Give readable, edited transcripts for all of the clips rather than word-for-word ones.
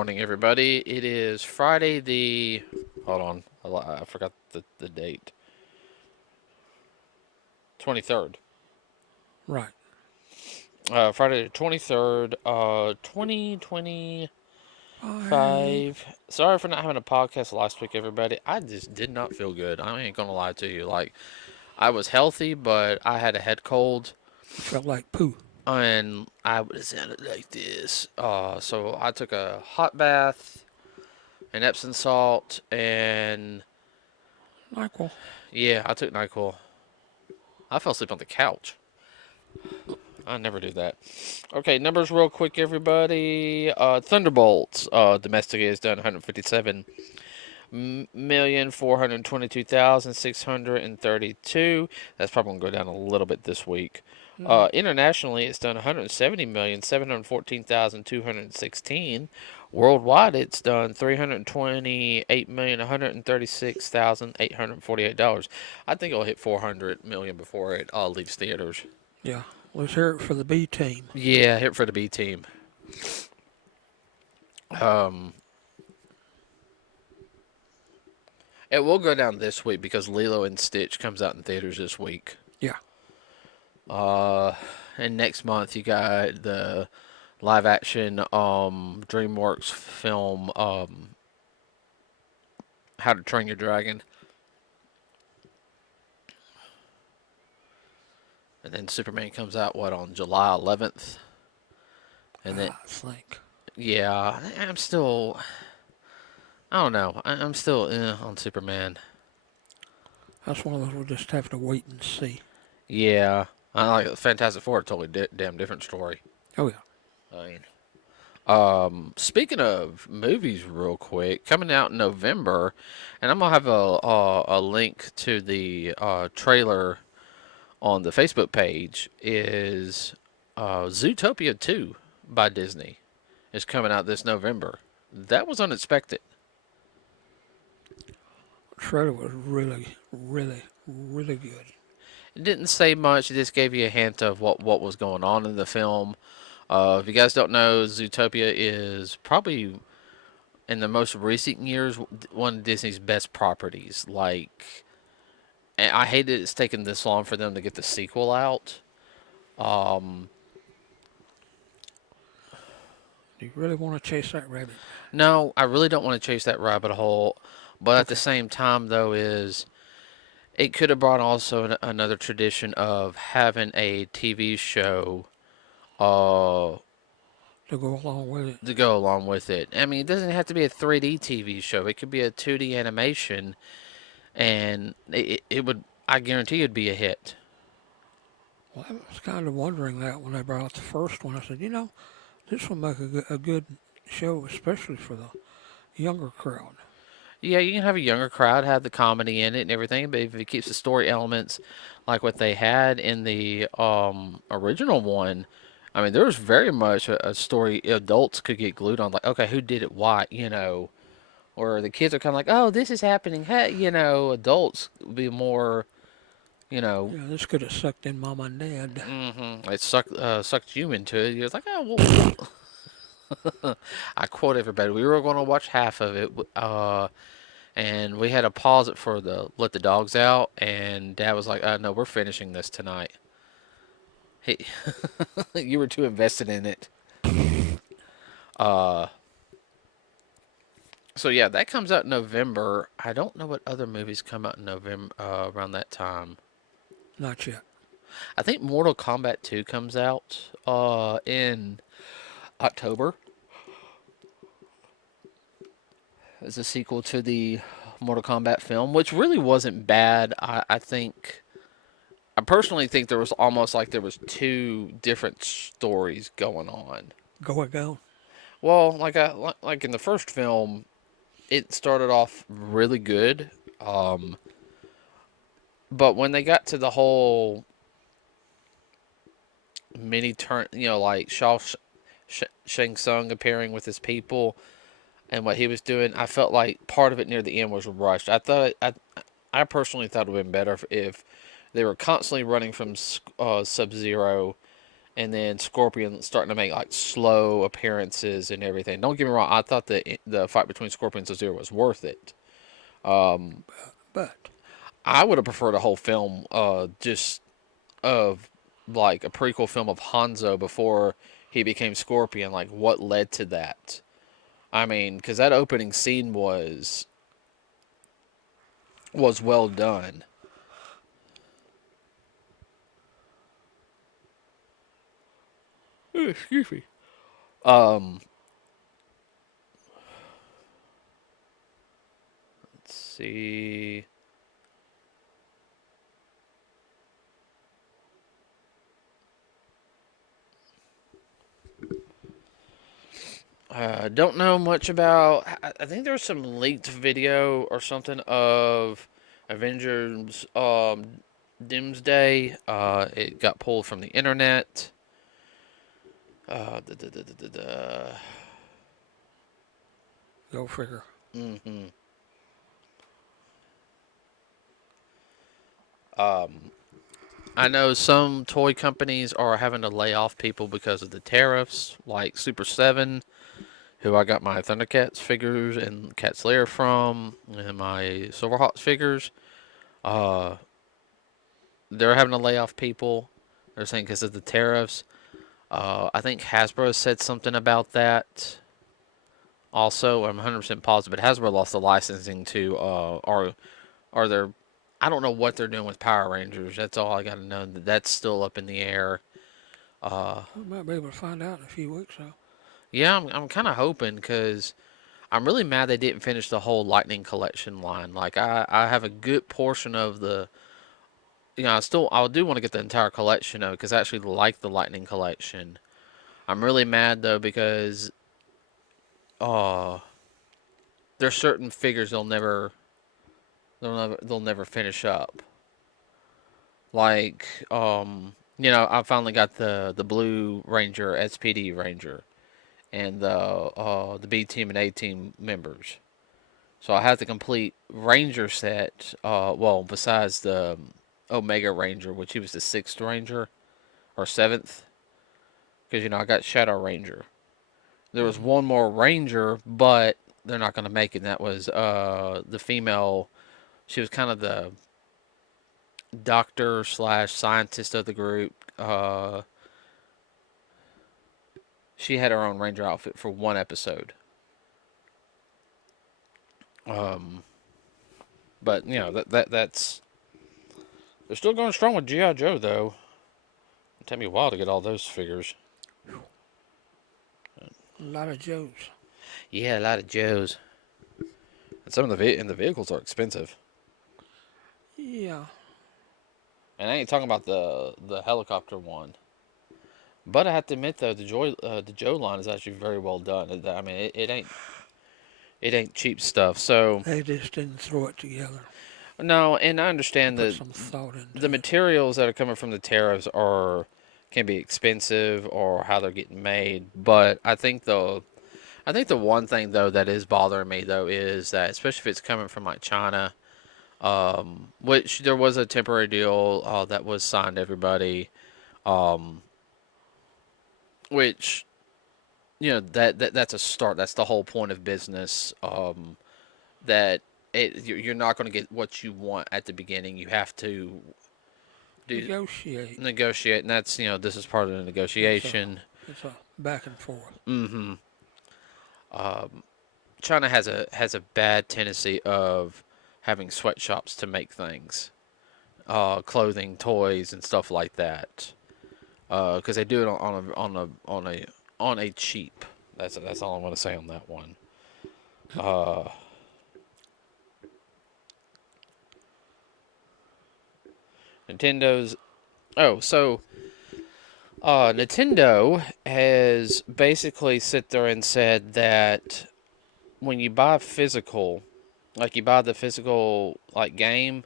morning, everybody. It is Friday the. Hold on. I forgot the date. 23rd. Right. Friday the 23rd, 2025. I, Sorry for not having a podcast last week, everybody. I just did not feel good. I ain't gonna lie to you. Like, I was healthy, but I had a head cold. felt like poo. And I would have sounded like this. So I took a hot bath, an Epsom salt, and NyQuil. yeah, I took NyQuil. I fell asleep on the couch. I never do that. Okay, numbers real quick, everybody. Thunderbolts. Domestic is done 157,422,632. That's probably gonna go down a little bit this week. Mm, Internationally, it's done 170,714,216. Worldwide, it's done $328,136,848. I think it'll hit 400 million before it leaves theaters. yeah. Let's hear it for the B team. Yeah, hit for the B team. Um, it will go down this week because Lilo and Stitch comes out in theaters this week. Yeah. And next month you got the live action DreamWorks film How to Train Your Dragon. And then Superman comes out on July 11th. And then I think. yeah, I don't know. I'm still on Superman. That's one of those we'll just have to wait and see. Yeah. I like Fantastic Four, totally damn different story. Oh, yeah. I mean, speaking of movies, real quick, coming out in November, and I'm gonna have a link to the trailer on the Facebook page. Is Zootopia 2 by Disney is coming out this November. That was unexpected. The trailer was really, really, really good. It didn't say much. It just gave you a hint of what was going on in the film. If you guys don't know, Zootopia is probably in the most recent years one of Disney's best properties. Like, and I hate that it's taken this long for them to get the sequel out. Um, Do you really want to chase that rabbit? no, I really don't want to chase that rabbit hole, but at the Okay. same time, though, is it could have brought also another tradition of having a TV show uh, To go along with it. to go along with it. I mean, it doesn't have to be a 3D TV show. It could be a 2D animation, and it would. I guarantee it'd be a hit. Well, I was kind of wondering that when they brought out the first one. I said, this will make a good show, especially for the younger crowd. Yeah, you can have a younger crowd, have the comedy in it and everything, but if it keeps the story elements like what they had in the original one, I mean, there was very much a story adults could get glued on, like, okay, who did it, why, or the kids are kind of like, oh, this is happening, hey, adults be more, you know, Yeah, this could have sucked in Mom and Dad. it sucked you into it. You're like, oh, well, I quote everybody. We were going to watch half of it, and we had to pause it for the let the dogs out. And Dad was like, "No, we're finishing this tonight." He, you were too invested in it. Uh, so yeah, that comes out in November. I don't know what other movies come out in November around that time. Not yet. I think Mortal Kombat 2 comes out in October as a sequel to the Mortal Kombat film, which really wasn't bad. I personally think there was almost like there was two different stories going on. Go ago. Well, like in the first film, it started off really good, um, but when they got to the whole mini turn, like Shang Tsung appearing with his people and what he was doing, I felt like part of it near the end was rushed. I personally thought it would have been better if they were constantly running from Sub Zero and then Scorpion starting to make like slow appearances and everything. Don't get me wrong, I thought the fight between Scorpion and Sub-Zero was worth it. Um, But I would have preferred a whole film, just of like a prequel film of Hanzo before he became Scorpion. Like what led to that? I mean, because that opening scene was well done. Excuse me. Um, let's see. Don't know much about. I think there was some leaked video or something of Avengers Doomsday. It got pulled from the internet. Da, da, da, da, da, da. go figure. Mm-hmm. Um, I know some toy companies are having to lay off people because of the tariffs, like Super 7, who I got my Thundercats figures and Cat's Lair from, and my Silverhawks figures. Uh, they're having to lay off people. They're saying because of the tariffs. I think Hasbro said something about that. Also, I'm 100% positive, but Hasbro lost the licensing to, or they're, I don't know what they're doing with Power Rangers. That's all I got to know. That's still up in the air. Uh, We might be able to find out in a few weeks, though. yeah, I'm kind of hoping because I'm really mad they didn't finish the whole Lightning Collection line. Like I have a good portion of the, I do want to get the entire collection of because I actually like the Lightning Collection. I'm really mad though because uh there's certain figures they'll never finish up. Like I finally got the Blue Ranger SPD Ranger and the B team and A team members. So I have the complete Ranger set. Well, besides the Omega Ranger, which he was the sixth Ranger or seventh, because I got Shadow Ranger. There was Mm-hmm. one more Ranger, but they're not going to make it. And that was the female. She was kind of the doctor slash scientist of the group. She had her own Ranger outfit for one episode. Um, but that's they're still going strong with GI Joe though. It'll take me a while to get all those figures. A lot of Joes. Yeah, a lot of Joes. And some of the vehicles are expensive. Yeah. And I ain't talking about the helicopter one. But I have to admit though, the Joe line is actually very well done. I mean, it ain't cheap stuff. So They just didn't throw it together. no, and I They understand put that some thought the into it. materials that are coming from the tariffs are can be expensive or how they're getting made. But I think the one thing though that is bothering me though is that especially if it's coming from like China, which there was a temporary deal that was signed to everybody, um, which that's a start. That's the whole point of business. That you're not going to get what you want at the beginning. You have to do Negotiate. negotiate, and that's this is part of the It's a negotiation. it's a back and forth. Mm-hmm. Um, China has a bad tendency of having sweatshops to make things, clothing, toys, and stuff like that. Because they do it on a cheap. That's all I want to say on that one. Uh, Nintendo's. Oh, so Nintendo has basically sit there and said that when you buy physical, like you buy the physical like game,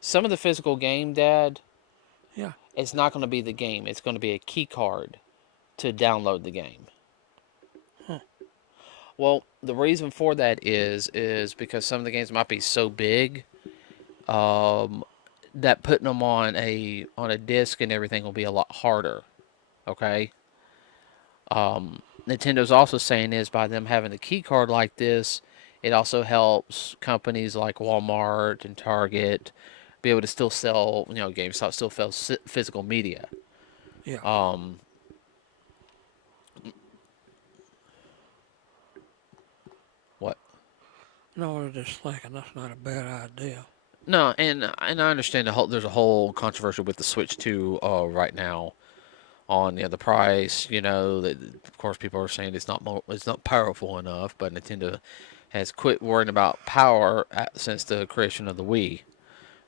some of the physical game, Dad, Yeah. it's not going to be the game. It's going to be a key card to download the game. Huh. Well, the reason for that is because some of the games might be so big, um, that putting them on a disc and everything will be a lot harder. Okay. Nintendo's also saying is by them having a key card like this, it also helps companies like Walmart and Target be able to still sell, GameStop still sells physical media. Yeah. Um, what? No, I was just thinking that's not a bad idea. No, and I understand there's a whole controversy with the Switch 2 right now on the price. That of course people are saying it's not powerful enough, but Nintendo has quit worrying about power since the creation of the Wii.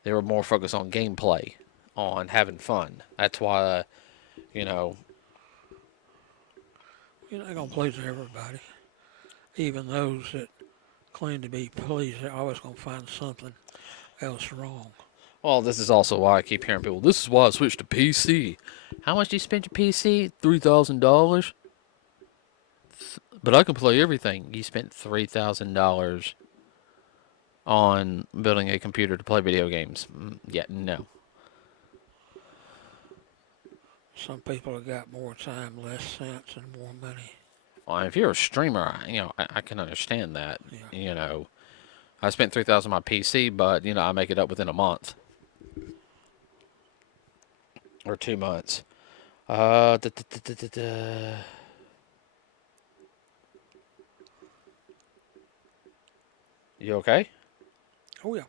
They were more focused on gameplay, on having fun. That's why, you know, You're not gonna please everybody. Even those that claim to be pleased, they're always gonna find something else wrong. well, this is also why I keep hearing people. This is why I switched to PC. How much do you spend your PC? $3,000. But I can play everything. You spent $3,000 on building a computer to play video games. Yeah, no. Some people have got more time, less sense, and more money. Well, if you're a streamer, I can understand that. Yeah. You know, I spent 3,000 on my PC, but I make it up within a month or 2 months. Uh, da, da, da, da, da, da. You okay? Oh yeah.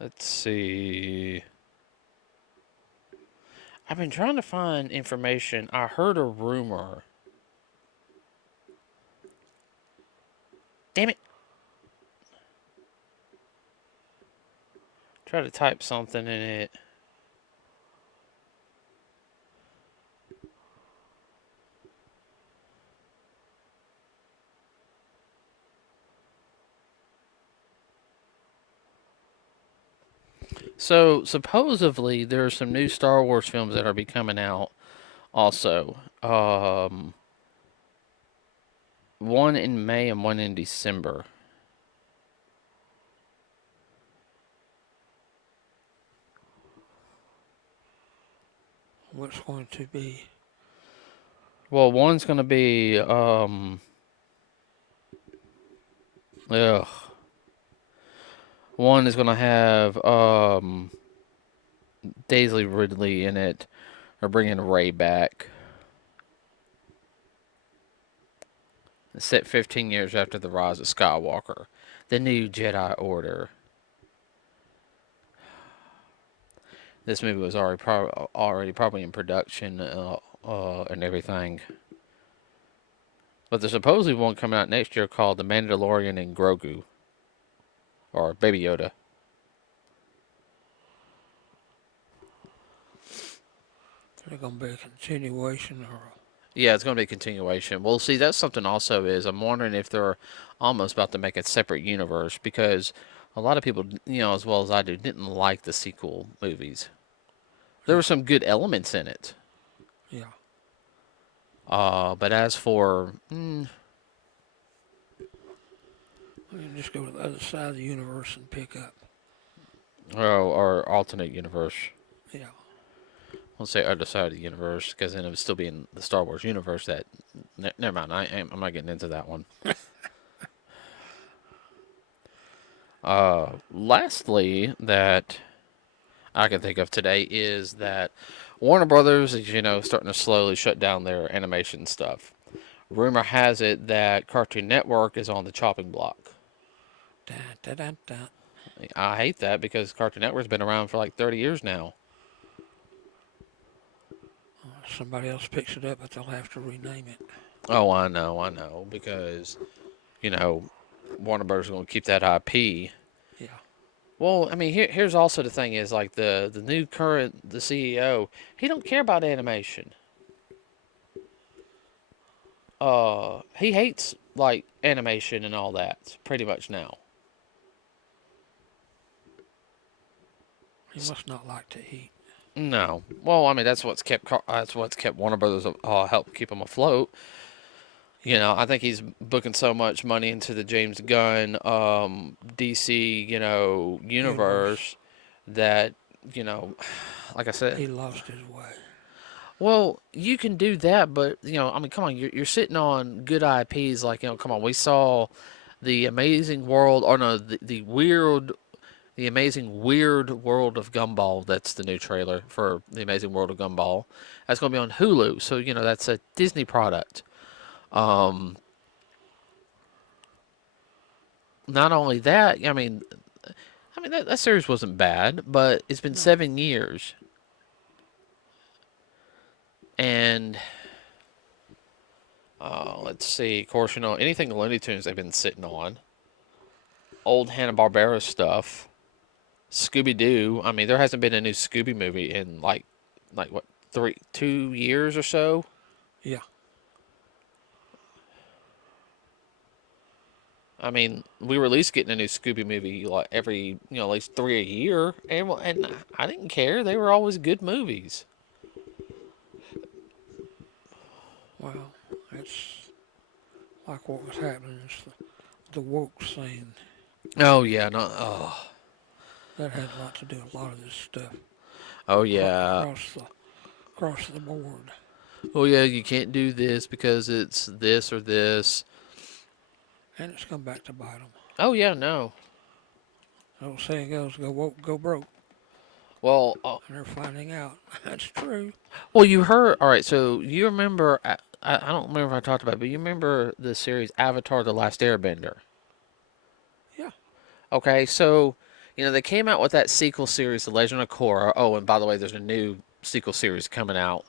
Let's see. I've been trying to find information. I heard a rumor. Damn it. Try to type something in it. So, supposedly, there are some new Star Wars films that are be coming out also. One in May and one in December. What's going to be? Well, one's going to be, ugh. One is going to have, Daisy Ridley in it, or bringing Ray back. Set 15 years after the rise of Skywalker. The new Jedi Order. This movie was already probably in production and everything. But there's supposedly one coming out next year called The Mandalorian and Grogu. Or Baby Yoda. Is it going to be a continuation or? Yeah, it's going to be a continuation. Well, see, that's something also is I'm wondering if they're almost about to make a separate universe because a lot of people, as well as I do, didn't like the sequel movies. There Yeah. were some good elements in it. Yeah. But as for, We can just go to the other side of the universe and pick up. or alternate universe. Yeah. Let's say other side of the universe, because then it would still be in the Star Wars universe. That never mind. I'm not getting into that one. Lastly, that I can think of today is that Warner Brothers is starting to slowly shut down their animation stuff. Rumor has it that Cartoon Network is on the chopping block. Da, da, da, da. I hate that because Cartoon Network's been around for like 30 years now. Somebody else picks it up, but they'll have to rename it. Oh, I know, because you know Warner Brothers is going to keep that IP. Yeah. Well, I mean, here's also the thing is like the new current the CEO, he don't care about animation. He hates like animation and all that pretty much now. He must not like to eat. No. Well, I mean that's what's kept Warner Brothers help keep him afloat. You Yeah, know, I think he's booking so much money into the James Gunn DC, universe. universe that, you know, like I said, He lost his way. well, you can do that, but I mean, come on, you're sitting on good IPs like, come on, we saw the Amazing World, or no, the Amazing Weird World of Gumball. That's the new trailer for the Amazing World of Gumball. That's going to be on Hulu, so that's a Disney product. Um, Not only that, I mean that series wasn't bad, but it's been No. 7 years, and let's see, of course, anything Looney Tunes they've been sitting on, old Hanna Barbera stuff, Scooby Doo. I mean, there hasn't been a new Scooby movie in like what 2 years or so. Yeah. I mean, we were at least getting a new Scooby movie like every at least three a year, and I didn't care. They were always good movies. Well, it's like what was happening. It's the woke scene Oh yeah, no, oh, that had a lot to do with a lot of this stuff oh yeah, across the board. oh yeah. You can't do this because it's this or this. And it's come back to bite them. Oh yeah, no. The old saying goes, "Go woke, go broke," Well, and they're finding out that's true. well, you heard. All right, so you remember? I don't remember if I talked about it, but you remember the series Avatar: The Last Airbender? Yeah. Okay, so they came out with that sequel series, The Legend of Korra. Oh, and by the way, there's a new sequel series coming out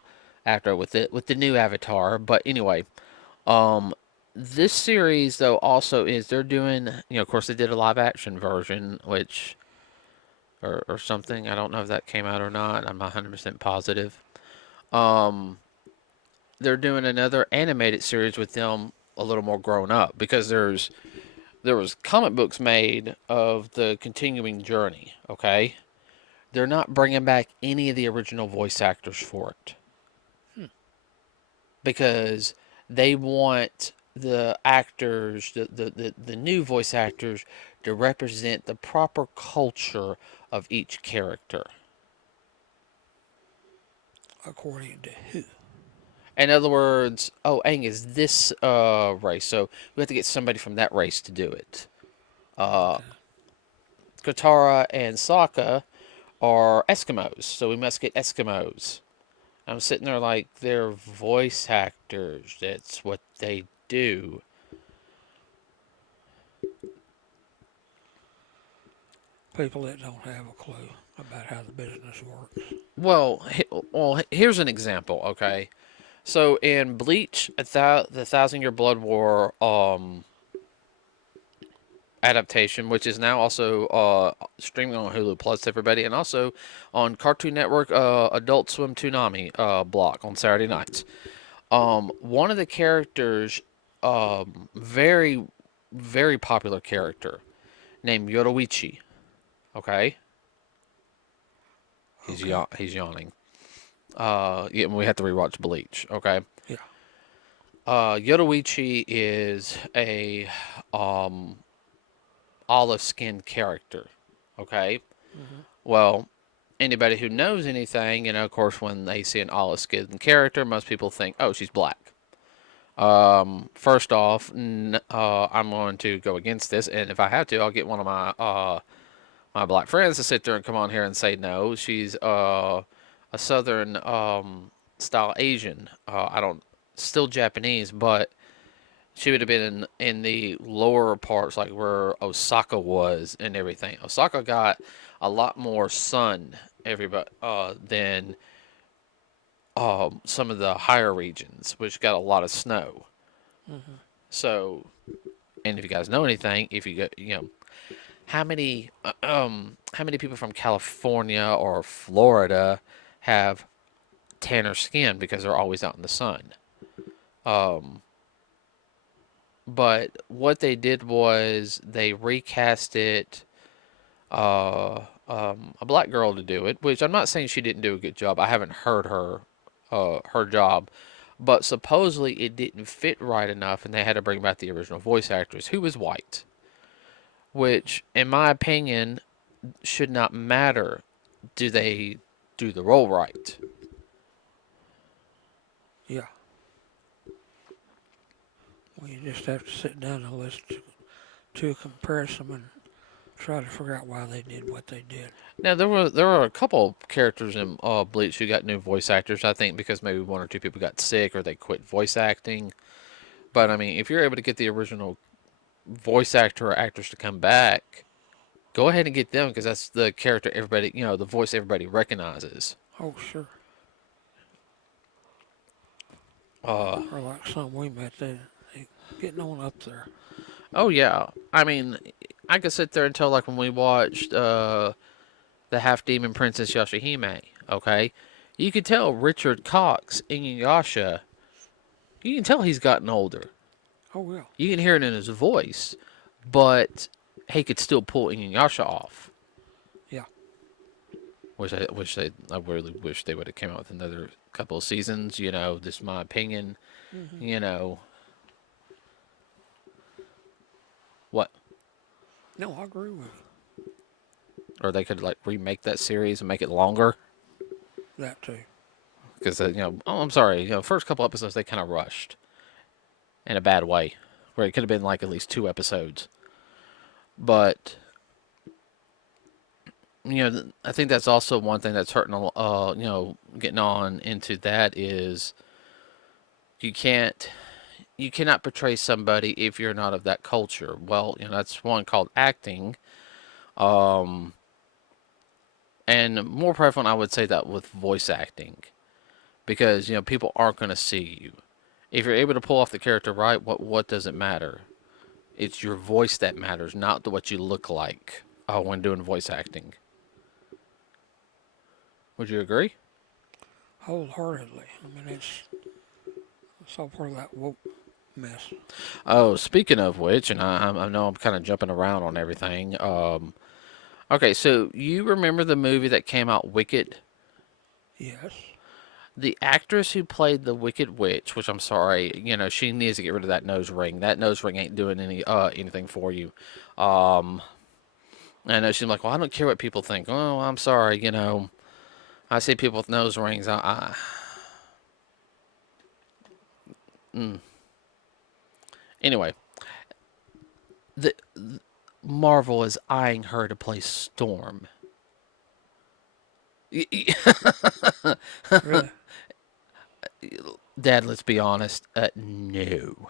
after with the new Avatar. But anyway, um, this series though also is they're doing. Of course, they did a live action version, which or something. I don't know if that came out or not. I'm not 100% positive. Um, they're doing another animated series with them a little more grown up because there was comic books made of the continuing journey. Okay, they're not bringing back any of the original voice actors for it Hmm. because they want the actors, the new voice actors, to represent the proper culture of each character. According to who? In other words, oh, Aang is this race, so we have to get somebody from that race to do it. Uh, Okay. Katara and Sokka are Eskimos, so we must get Eskimos. I'm sitting there like they're voice actors. That's what they do. People that don't have a clue about how the business works. Well, here's an example. Okay, so in Bleach, the Thousand Year Blood War adaptation, which is now also streaming on Hulu Plus, everybody, and also on Cartoon Network Adult Swim Toonami block on Saturday nights. One of the characters, very very popular character named Yoruichi. Okay, Okay. he's yawning. Yeah, we have to rewatch Bleach. Okay, Yeah. Yoruichi is a um olive skinned character. Okay, Hmm. well, anybody who knows anything, of course, when they see an olive skinned character, most people think, oh, she's black. First off, I'm going to go against this, and if I have to, I'll get one of my black friends to sit there and come on here and say no. She's a southern style Asian. I don't still Japanese, but she would have been in the lower parts, like where Osaka was and everything. Osaka got a lot more sun, everybody, than some of the higher regions, which got a lot of snow. Hmm. So, and if you guys know anything, if you go, how many people from California or Florida have tanner skin because they're always out in the sun? Um, but what they did was they recast it. a black girl to do it, which I'm not saying she didn't do a good job. I haven't heard her job, but supposedly it didn't fit right enough, and they had to bring back the original voice actress, who was white, which, in my opinion, should not matter. Do they do the role right? Yeah. Well, you just have to sit down and listen to a comparison and try to figure out why they did what they did. Now there were a couple characters in Bleach who got new voice actors. I think because maybe one or two people got sick or they quit voice acting. But I mean, if you're able to get the original voice actor or actors to come back, go ahead and get them because that's the character everybody, the voice everybody recognizes. Oh, sure. Uh, Or like some we met, they getting on up there. oh yeah. I mean, I could sit there and tell like when we watched the Half Demon Princess Yashahime. Okay, you could tell Richard Cox Inuyasha. You can tell he's gotten older. Oh, yeah. You can hear it in his voice, but he could still pull Inuyasha off. Yeah. I really wish they would have came out with another couple of seasons. This is my opinion. Hmm. You know what? No, I agree with Or they could like remake that series and make it longer. you. That too. Because oh, I'm sorry. First couple episodes they kind of rushed in a bad way, where it could have been like at least 2 episodes. But I think that's also one thing that's hurting. Getting on into that is you can't you cannot portray somebody if you're not of that culture. Well, that's one called acting. Um, and more prevalent, I would say that with voice acting, because people aren't going to see you. If you're able to pull off the character right, what does it matter? It's your voice that matters, not what you look like when doing voice acting. Would you agree? Wholeheartedly. I mean, it's all part of that woke mess. Oh, speaking of which, and I know I'm kind of jumping around on everything. Okay, so you remember the movie that came out, Wicked? Yes. The actress who played the Wicked Witch, which I'm sorry, she needs to get rid of that nose ring. That nose ring ain't doing anything for you. Um, I know she's like, well, I don't care what people think. Oh, I'm sorry, I see people with nose rings. Mm. Anyway, the Marvel is eyeing her to play Storm. Really? Dad, let's be honest. No.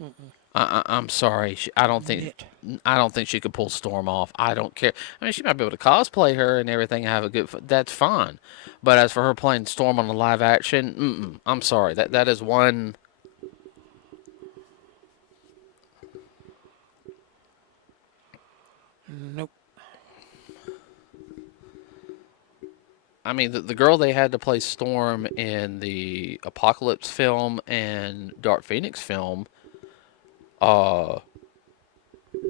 Mm-mm. I'm sorry. I don't think. Knit. I don't think she could pull Storm off. I don't care. I mean, she might be able to cosplay her and everything and have a good. That's fine. But as for her playing Storm on the live action, I'm sorry. That is one. Nope. I mean, the girl they had to play Storm in the Apocalypse film and Dark Phoenix film, uh,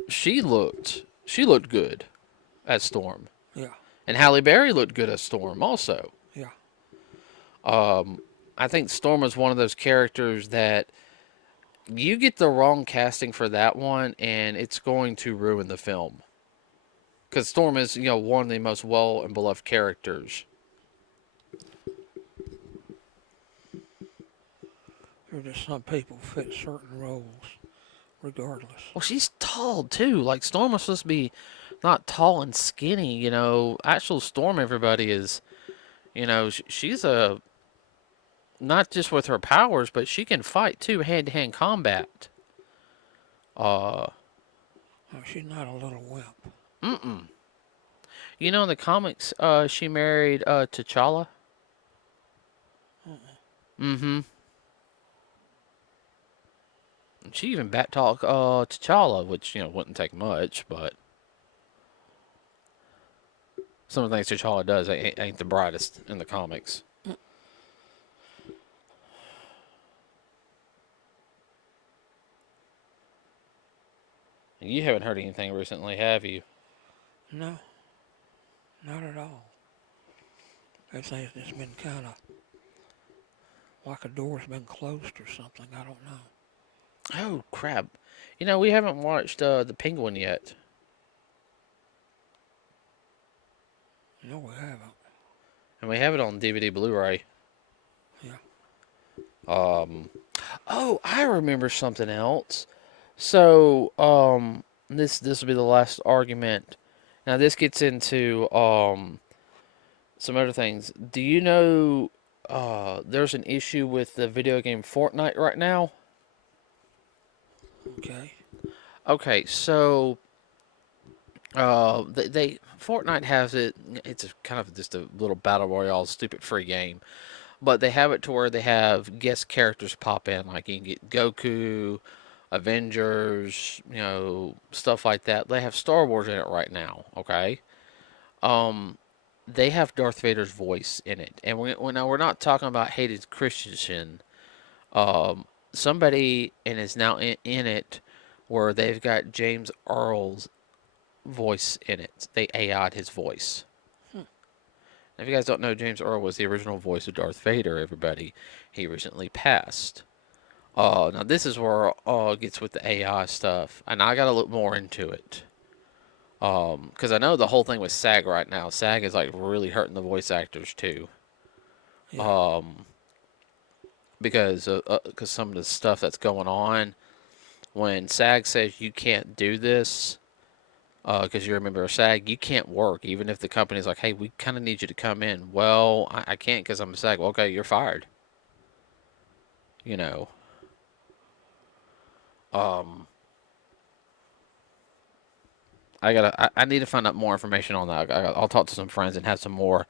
she looked good as Storm, Yeah. and Halle Berry looked good as Storm also. Yeah. I think Storm was one of those characters that you get the wrong casting for that one, and it's going to ruin the film. Because Storm is, one of the most well and beloved characters. There's just some people fit certain roles regardless. Well, she's tall too. Like Storm was supposed to be not tall and skinny. Actual Storm, everybody is. She's a not just with her powers, but she can fight too, hand to hand combat. Uh, Oh, she's not a little wimp. mm. In the comics, she married T'Challa. Mm-hmm. She even back talk T'Challa, which wouldn't take much, but some of the things T'Challa does ain't the brightest in the comics. You haven't heard anything recently, have you? No. Not at all. Everything's just been kind of like a door's been closed or something. I don't know. Oh crap! We haven't watched the Penguin yet, No, we haven't. and we have it on DVD Blu-ray. Yeah. Um, oh, I remember something else. So, this will be the last argument. Now, this gets into some other things. Do you know there's an issue with the video game Fortnite right now? Okay. Okay, so they Fortnite has it. It's kind of just a little battle royale, stupid free game. But they have it to where they have guest characters pop in, like you can get Goku, Avengers, stuff like that. They have Star Wars in it right now. Okay, um, they have Darth Vader's voice in it, and now we're not talking about Hayden Christensen. Um, somebody and is now in it, where they've got James Earl's voice in it. They AI'd his voice. Hmm. If you guys don't know, James Earl was the original voice of Darth Vader. Everybody, he recently passed. Now this is where it gets with the AI stuff, and I got to look more into it. Because I know the whole thing with SAG right now. SAG is like really hurting the voice actors too. Yeah. Um, because some of the stuff that's going on when SAG says you can't do this, because you're a member of SAG, you can't work even if the company's like, hey, we kind of need you to come in. Well, I can't because I'm a SAG. Well, okay, you're fired. You know. Um, I need to find out more information on that. I'll talk to some friends and have some more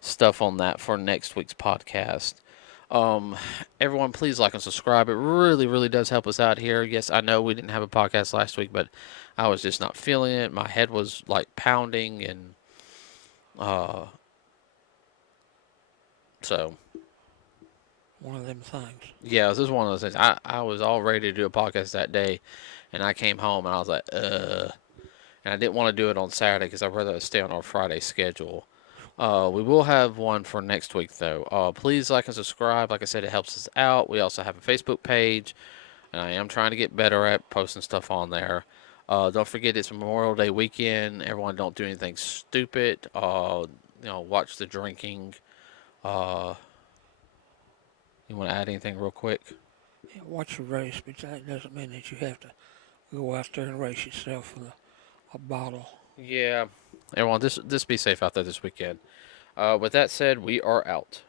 stuff on that for next week's podcast. Um, Everyone, please like and subscribe. It really, really does help us out here. Yes, I know we didn't have a podcast last week, but I was just not feeling it. My head was like pounding, and uh, so One of them things. yeah, this is one of those things. I was all ready to do a podcast that day, and I came home and I was like, and I didn't want to do it on Saturday because I'd rather stay on our Friday schedule. We will have one for next week, though. Please like and subscribe. Like I said, it helps us out. We also have a Facebook page, and I am trying to get better at posting stuff on there. Don't forget it's Memorial Day weekend. Everyone, don't do anything stupid. Watch the drinking. Uh, you want to add anything real quick? Yeah, watch the race, but that doesn't mean that you have to go out there and race yourself with a bottle. Yeah. Everyone, just be safe out there this weekend. With that said, we are out.